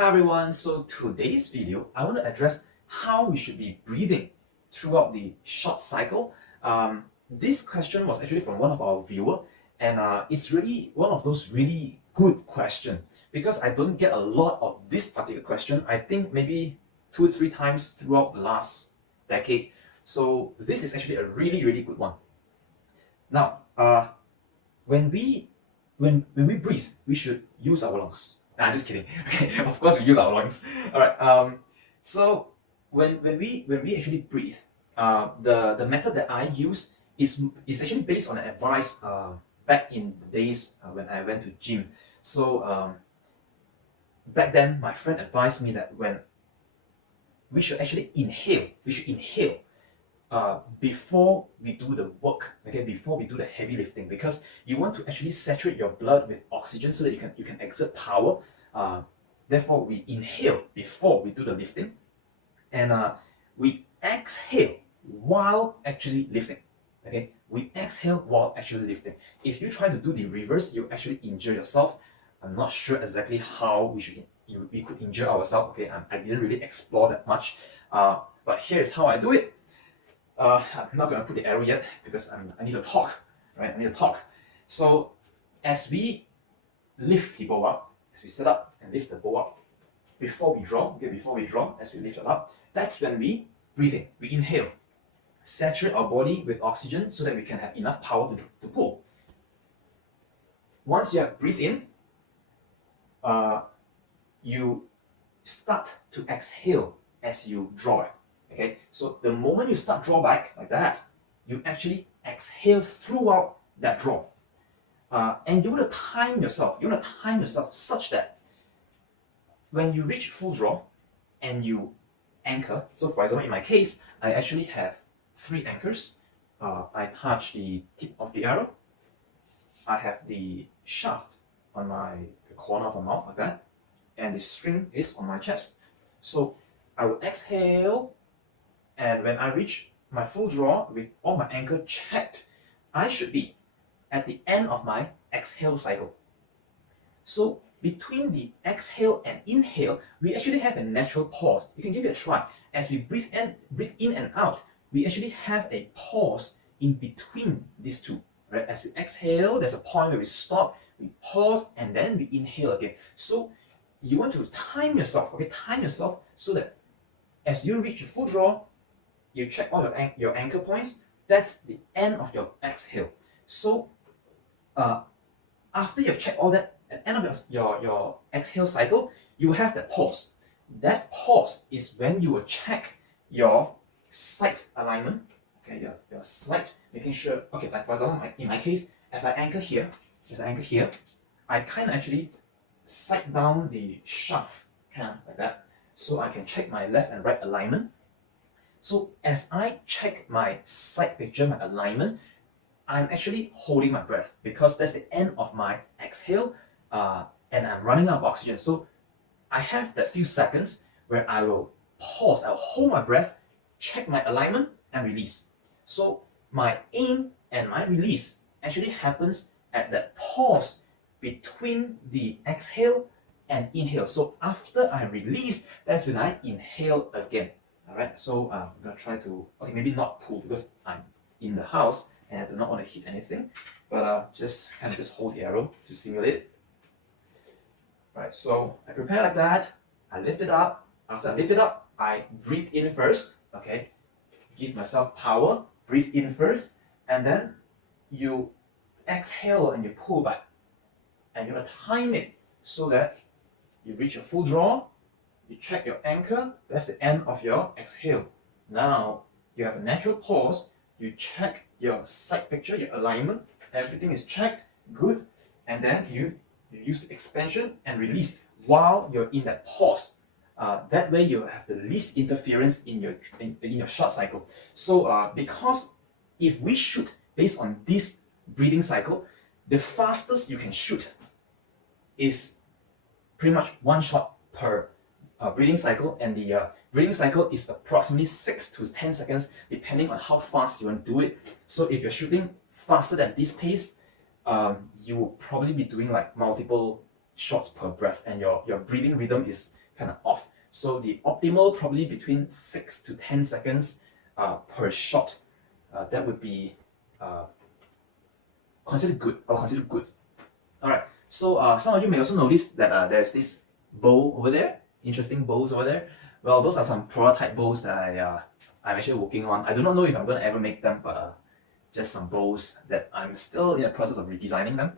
Hi everyone, so today's video, I want to address how we should be breathing throughout the short cycle. This question was actually from one of our viewer, and it's really one of those really good questions because I don't get a lot of this particular question. I think maybe 2 or 3 times throughout the last decade. So this is actually a really good one. Now, when we breathe, we should use our lungs. Nah, I'm just kidding. Okay, of course we use our lungs. All right. So when we actually breathe, the method that I use is actually based on advice back in the days when I went to gym. So back then, my friend advised me that when we should actually inhale, before we do the work, okay, before we do the heavy lifting, because you want to actually saturate your blood with oxygen so that you can exert power. Therefore, we inhale before we do the lifting, and we exhale while actually lifting. Okay, we exhale while actually lifting. If you try to do the reverse, you actually injure yourself. I'm not sure exactly how we could injure ourselves. Okay, I didn't really explore that much, but here's how I do it. I'm not going to put the arrow yet because I need to talk, right? I need to talk. So as we lift the bow up, as we set up and lift the bow up, before we draw, as we lift it up, that's when we breathe in. We inhale, saturate our body with oxygen so that we can have enough power to pull. Once you have breathed in, you start to exhale as you draw it. Okay, so the moment you start draw back like that, you actually exhale throughout that draw. And you want to time yourself. You want to time yourself such that when you reach full draw and you anchor. So for example, in my case, I actually have 3 anchors. I touch the tip of the arrow. I have the shaft on the corner of my mouth like that, and the string is on my chest. So I will exhale, and when I reach my full draw with all my anchor checked, I should be at the end of my exhale cycle. So between the exhale and inhale, we actually have a natural pause. You can give it a try. As we breathe in and out, we actually have a pause in between these two. Right? As we exhale, there's a point where we stop, we pause, and then we inhale again. So you want to time yourself, okay? Time yourself so that as you reach your full draw, you check all your anchor points. That's the end of your exhale. So after you've checked all that, at the end of your exhale cycle, you have that pause. That pause is when you will check your sight alignment. Okay, your sight, making sure. Okay, like for example, in my case, as I anchor here, I kind of actually sight down the shaft, kind of like that, so I can check my left and right alignment. So as I check my sight picture, my alignment, I'm actually holding my breath because that's the end of my exhale, and I'm running out of oxygen. So I have that few seconds where I will pause, I'll hold my breath, check my alignment, and release. So my in and my release actually happens at that pause between the exhale and inhale. So after I release, that's when I inhale again. All right, so I'm gonna try to, okay, maybe not pull because I'm in the house and I do not want to hit anything, but just kind of just hold the arrow to simulate it. Right, so I prepare like that, I lift it up. After I lift it up, I breathe in first, okay? Give myself power, breathe in first, and then you exhale and you pull back. And you're gonna time it so that you reach your full draw, you check your anchor, that's the end of your exhale. Now you have a natural pause, you check your sight picture, your alignment, everything is checked, good, and then you use the expansion and release while you're in that pause. That way you have the least interference in your short cycle. So because if we shoot based on this breathing cycle, the fastest you can shoot is pretty much 1 shot per breathing cycle, and the breathing cycle is approximately 6 to 10 seconds depending on how fast you want to do it. So if you're shooting faster than this pace, you will probably be doing like multiple shots per breath, and your breathing rhythm is kind of off. So the optimal probably between 6 to 10 seconds per shot. That would be considered good or considered good. Alright, so some of you may also notice that there's this bow over there, interesting bows over there. Well, those are some prototype bows that I'm actually working on. I do not know if I'm going to ever make them, but just some bows that I'm still in the process of redesigning them.